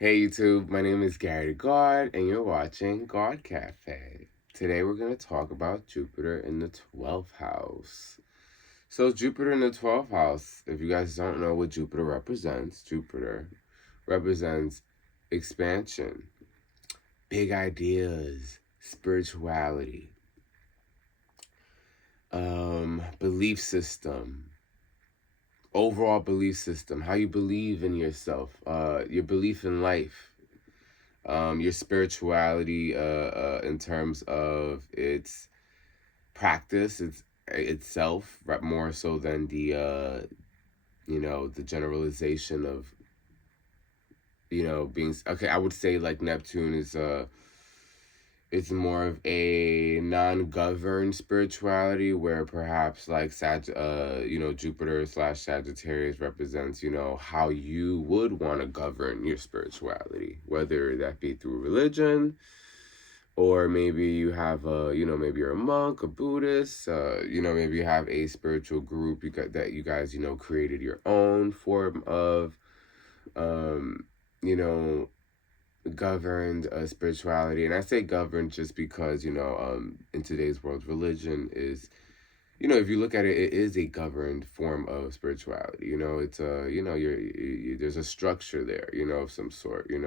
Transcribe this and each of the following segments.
Hey YouTube, my name is Gawd, and you're watching Gawd Cafe. Today we're going to talk about Jupiter in the 12th house. So Jupiter in the 12th house, if you guys don't know what Jupiter represents expansion, big ideas, spirituality, belief system, overall belief system, how you believe in yourself, your belief in life. Your spirituality in terms of its practice, itself, right, more so than the generalization of being okay. I would say like Neptune is it's more of a non-governed spirituality, where perhaps like Jupiter slash Sagittarius represents, how you would want to govern your spirituality, whether that be through religion, or maybe you have maybe you're a monk, a Buddhist, maybe you have a spiritual group that you guys, created your own form of, you know, governed spirituality. And I say governed just because, in today's world, religion is, if you look at it, it is a governed form of spirituality. It's there's a structure there, of some sort, and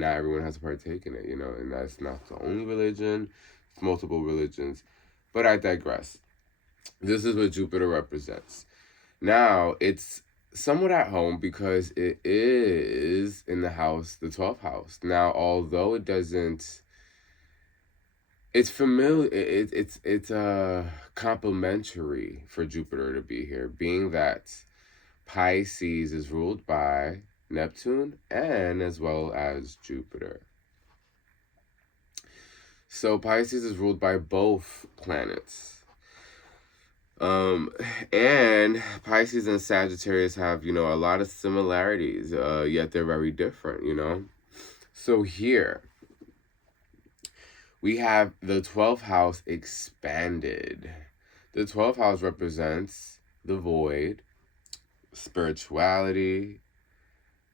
not everyone has to partake in it, and that's not the only religion. It's multiple religions. But I digress. This is what Jupiter represents. Now, it's somewhat at home because it is in the 12th house. Now, although it doesn't, it's familiar. It's complementary for Jupiter to be here, being that Pisces is ruled by Neptune and as well as Jupiter. So Pisces is ruled by both planets. And Pisces and Sagittarius have, a lot of similarities, yet they're very different. So here we have the 12th house expanded. The 12th house represents the void, spirituality,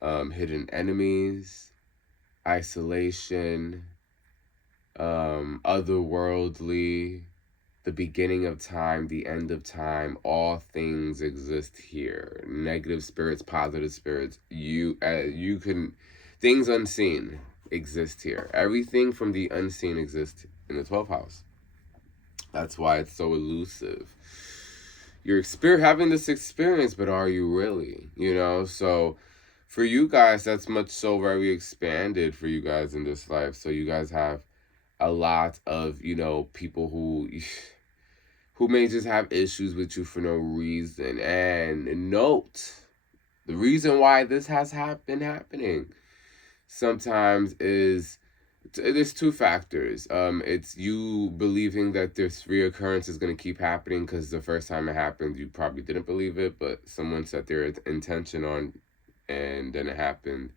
hidden enemies, isolation, otherworldly, the beginning of time, the end of time. All things exist here. Negative spirits, positive spirits. You can, things unseen exist here. Everything from the unseen exists in the 12th house. That's why it's so elusive. You're having this experience, but are you really? So for you guys, that's much so very expanded for you guys in this life. So you guys have a lot of, people who may just have issues with you for no reason. And note, the reason why this has been happening sometimes is there's two factors. It's you believing that this reoccurrence is going to keep happening because the first time it happened, you probably didn't believe it, but someone set their intention on, and then it happened.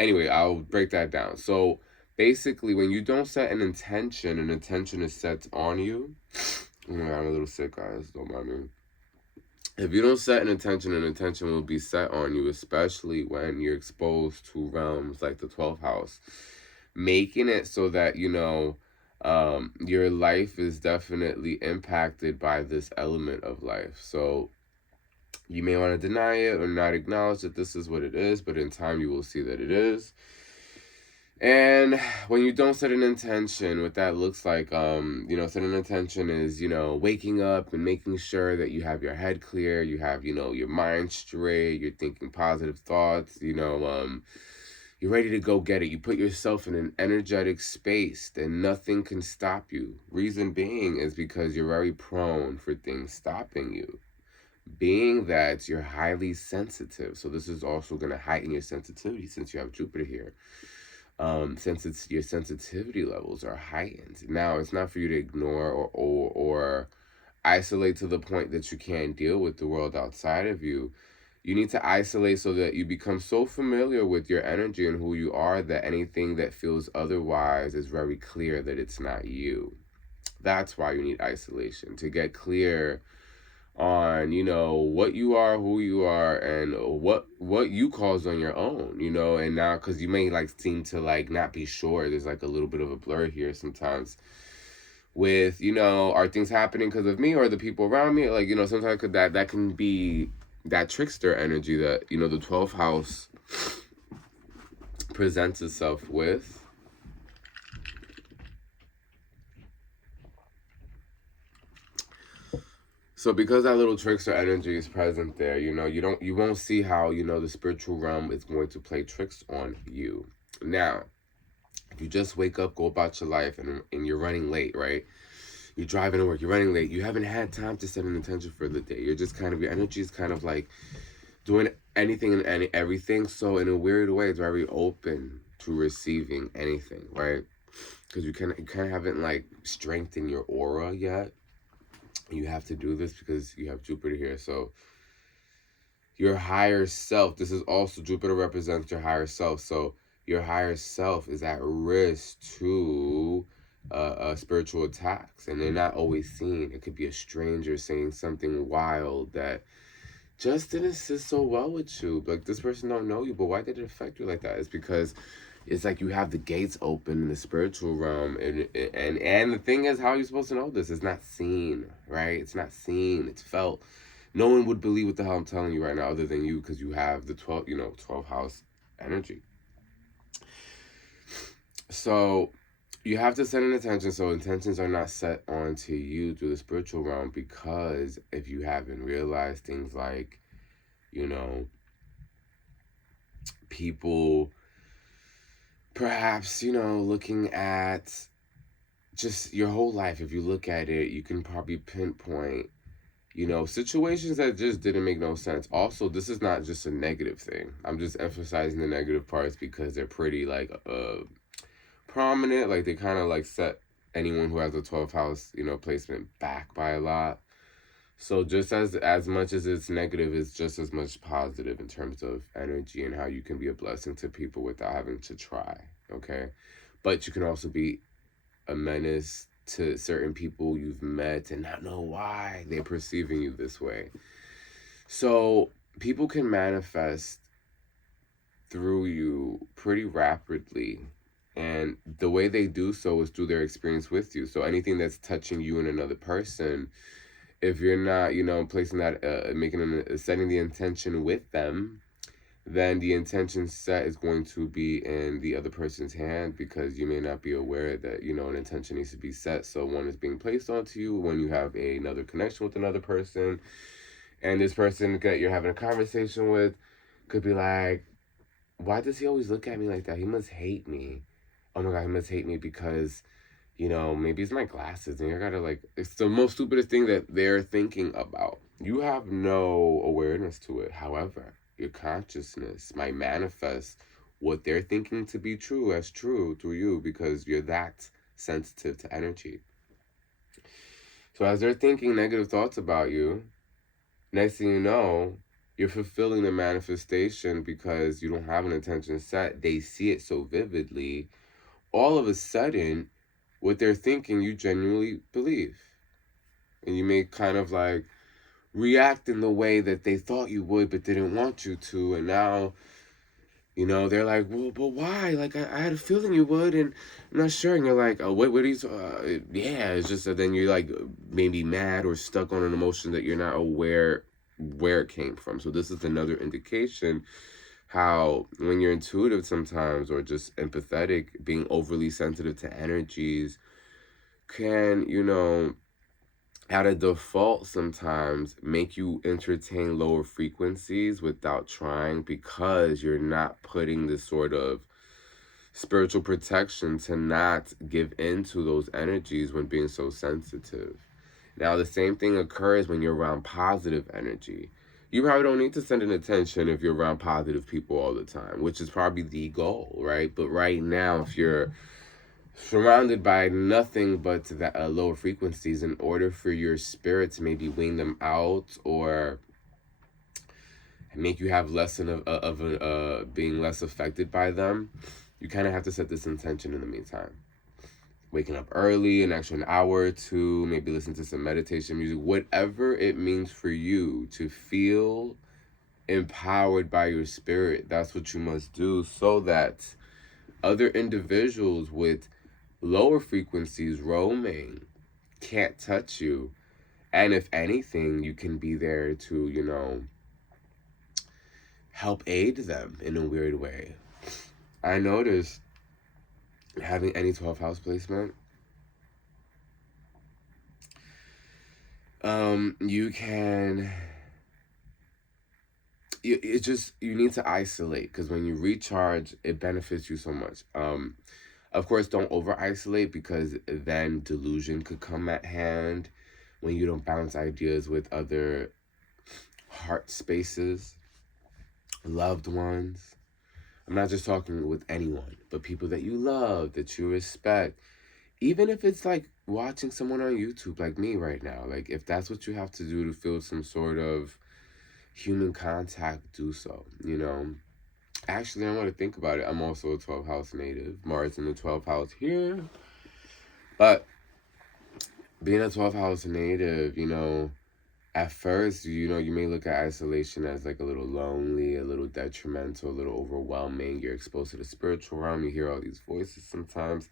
Anyway, I'll break that down. So basically, when you don't set an intention is set on you. Oh my God, I'm a little sick, guys. Don't mind me. If you don't set an intention will be set on you, especially when you're exposed to realms like the 12th house, making it so that, your life is definitely impacted by this element of life. So you may want to deny it or not acknowledge that this is what it is, but in time you will see that it is. And when you don't set an intention, what that looks like, set an intention is, waking up and making sure that you have your head clear, you have, your mind straight, you're thinking positive thoughts, you're ready to go get it. You put yourself in an energetic space, then nothing can stop you. Reason being is because you're very prone for things stopping you. Being that you're highly sensitive. So this is also going to heighten your sensitivity since you have Jupiter here. Since your sensitivity levels are heightened. Now, it's not for you to ignore or isolate to the point that you can't deal with the world outside of you. You need to isolate so that you become so familiar with your energy and who you are that anything that feels otherwise is very clear that it's not you. That's why you need isolation, to get clear on, you know, what you are, who you are, and what you caused on your own, you know. And now, because you may like seem to like not be sure, there's like a little bit of a blur here sometimes with, you know, are things happening because of me or the people around me? Like, you know, sometimes that can be that trickster energy that, you know, the 12th house presents itself with. So because that little trickster energy is present there, you know, you won't see how, you know, the spiritual realm is going to play tricks on you. Now, if you just wake up, go about your life, and you're running late, right? You're driving to work, you're running late, you haven't had time to set an intention for the day. You're just kind of, your energy is kind of like doing anything and everything. So in a weird way, it's very open to receiving anything, right? Because you kind of haven't like strengthened your aura yet. You have to do this because you have Jupiter here. So your higher self, this is also, Jupiter represents your higher self. So your higher self is at risk to spiritual attacks. And they're not always seen. It could be a stranger saying something wild that just didn't sit so well with you. Like, this person don't know you, but why did it affect you like that? It's because it's like you have the gates open in the spiritual realm, and the thing is, how are you supposed to know this? It's not seen, right? It's not seen. It's felt. No one would believe what the hell I'm telling you right now, other than you, because you have the 12 house energy. So you have to set an intention. So intentions are not set onto you through the spiritual realm, because if you haven't realized things like, you know, people perhaps, you know, looking at just your whole life, if you look at it, you can probably pinpoint, you know, situations that just didn't make no sense. Also, this is not just a negative thing. I'm just emphasizing the negative parts because they're pretty like prominent. Like, they kind of like set anyone who has a 12th house, you know, placement back by a lot. So just as much as it's negative, it's just as much positive in terms of energy and how you can be a blessing to people without having to try, okay? But you can also be a menace to certain people you've met and not know why they're perceiving you this way. So people can manifest through you pretty rapidly. And the way they do so is through their experience with you. So anything that's touching you and another person, if you're not, you know, placing that, setting the intention with them, then the intention set is going to be in the other person's hand, because you may not be aware that, you know, an intention needs to be set. So one is being placed onto you when you have another connection with another person, and this person that you're having a conversation with could be like, why does he always look at me like that? He must hate me. Oh my God, he must hate me because, you know, maybe it's my glasses, and you gotta like, it's the most stupidest thing that they're thinking about. You have no awareness to it. However, your consciousness might manifest what they're thinking to be true as true through you, because you're that sensitive to energy. So as they're thinking negative thoughts about you, next thing you know, you're fulfilling the manifestation because you don't have an intention set. They see it so vividly. All of a sudden, what they're thinking, you genuinely believe. And you may kind of like react in the way that they thought you would but didn't want you to. And now, you know, they're like, well, but why? Like, I had a feeling you would, and I'm not sure. And you're like, oh, what are you, yeah, it's just that then you're like maybe mad or stuck on an emotion that you're not aware where it came from. So this is another indication how when you're intuitive sometimes, or just empathetic, being overly sensitive to energies can, you know, at a default sometimes make you entertain lower frequencies without trying, because you're not putting this sort of spiritual protection to not give in to those energies when being so sensitive. Now, the same thing occurs when you're around positive energy. You probably don't need to send an attention if you're around positive people all the time, which is probably the goal, right? But right now, if you're surrounded by nothing but the lower frequencies, in order for your spirit to maybe wean them out or make you have less of being less affected by them, you kind of have to set this intention in the meantime. waking up early, an extra hour or two, maybe listen to some meditation music, whatever it means for you to feel empowered by your spirit. That's what you must do, so that other individuals with lower frequencies roaming can't touch you. And if anything, you can be there to, help aid them in a weird way. I noticed having any 12th house placement, you can, you need to isolate, because when you recharge, it benefits you so much. Of course, don't over isolate, because then delusion could come at hand when you don't bounce ideas with other heart spaces, loved ones. I'm not just talking with anyone, but people that you love, that you respect. Even if it's like watching someone on YouTube like me right now, like if that's what you have to do to feel some sort of human contact, do so, Actually, I want to think about it. I'm also a 12th house native. Mars in the 12th house here. But being a 12th house native, at first, you may look at isolation as like a little lonely, a little detrimental, a little overwhelming. You're exposed to the spiritual realm. You hear all these voices sometimes.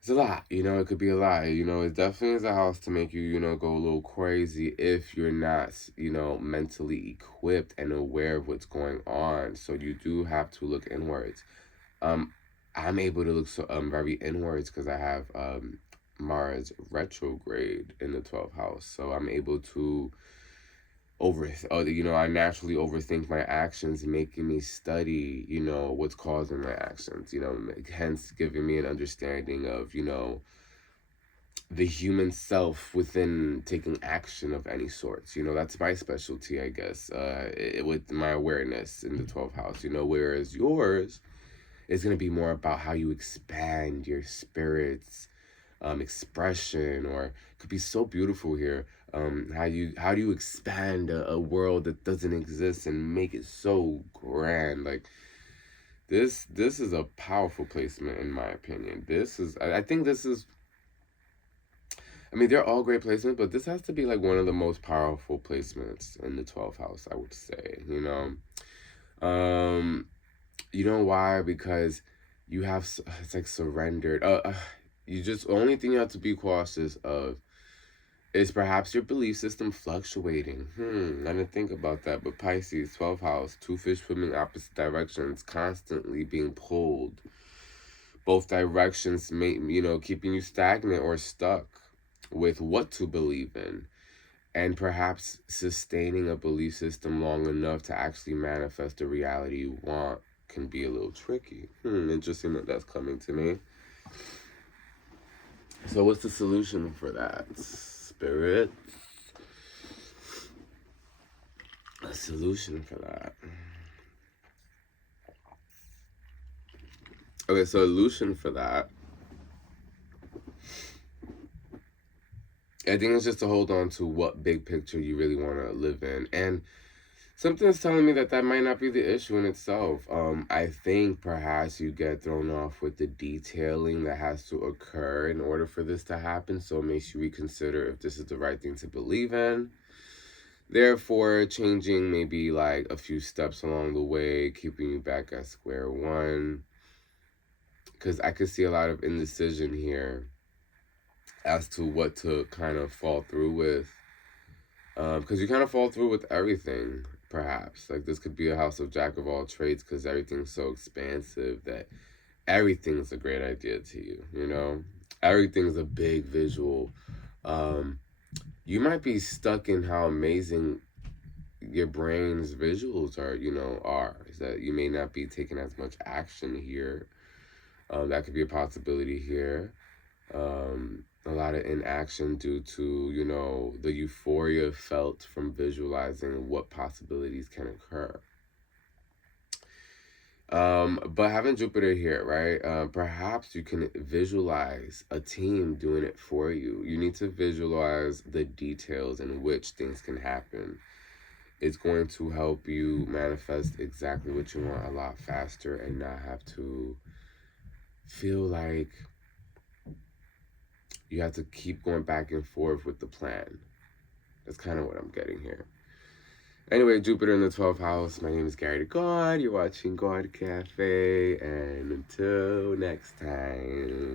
It's a lot, it could be a lot. It definitely is a house to make you, go a little crazy if you're not, mentally equipped and aware of what's going on. So you do have to look inwards. I'm able to look very inwards because I have Mars retrograde in the 12th house. So I'm able to I naturally overthink my actions, making me study, what's causing my actions, hence giving me an understanding of, the human self within taking action of any sorts. That's my specialty, I guess, with my awareness in the 12th house, whereas yours is going to be more about how you expand your spirit's expression, or it could be so beautiful here. How do you expand a world that doesn't exist and make it so grand? Like this is a powerful placement in my opinion. I think this is, I mean, they're all great placements, but this has to be like one of the most powerful placements in the 12th house, I would say. You know why? Because you have, it's like surrendered. Only thing you have to be cautious of is perhaps your belief system fluctuating. I didn't think about that. But Pisces, 12th house, two fish swimming opposite directions, constantly being pulled. Both directions may, keeping you stagnant or stuck with what to believe in. And perhaps sustaining a belief system long enough to actually manifest the reality you want can be a little tricky. Interesting that that's coming to me. So what's the solution for that, Spirit? A solution for that. Okay, so a solution for that, I think it's just to hold on to what big picture you really want to live in. And something's telling me that might not be the issue in itself. I think perhaps you get thrown off with the detailing that has to occur in order for this to happen. So it makes you reconsider if this is the right thing to believe in. Therefore, changing maybe like a few steps along the way, keeping you back at square one. Because I could see a lot of indecision here as to what to kind of fall through with. Because you kind of fall through with everything, perhaps. Like this could be a house of jack of all trades because everything's so expansive that everything's a great idea to you, Everything's a big visual. You might be stuck in how amazing your brain's visuals are. Is that you may not be taking as much action here. That could be a possibility here. A lot of inaction due to, the euphoria felt from visualizing what possibilities can occur. But having Jupiter here, right? Perhaps you can visualize a team doing it for you. You need to visualize the details in which things can happen. It's going to help you manifest exactly what you want a lot faster and not have to feel like You have to keep going back and forth with the plan. That's kind of what I'm getting here. Anyway, Jupiter in the 12th house. My name is Gary the Gawd. You're watching Gawd Cafe. And until next time.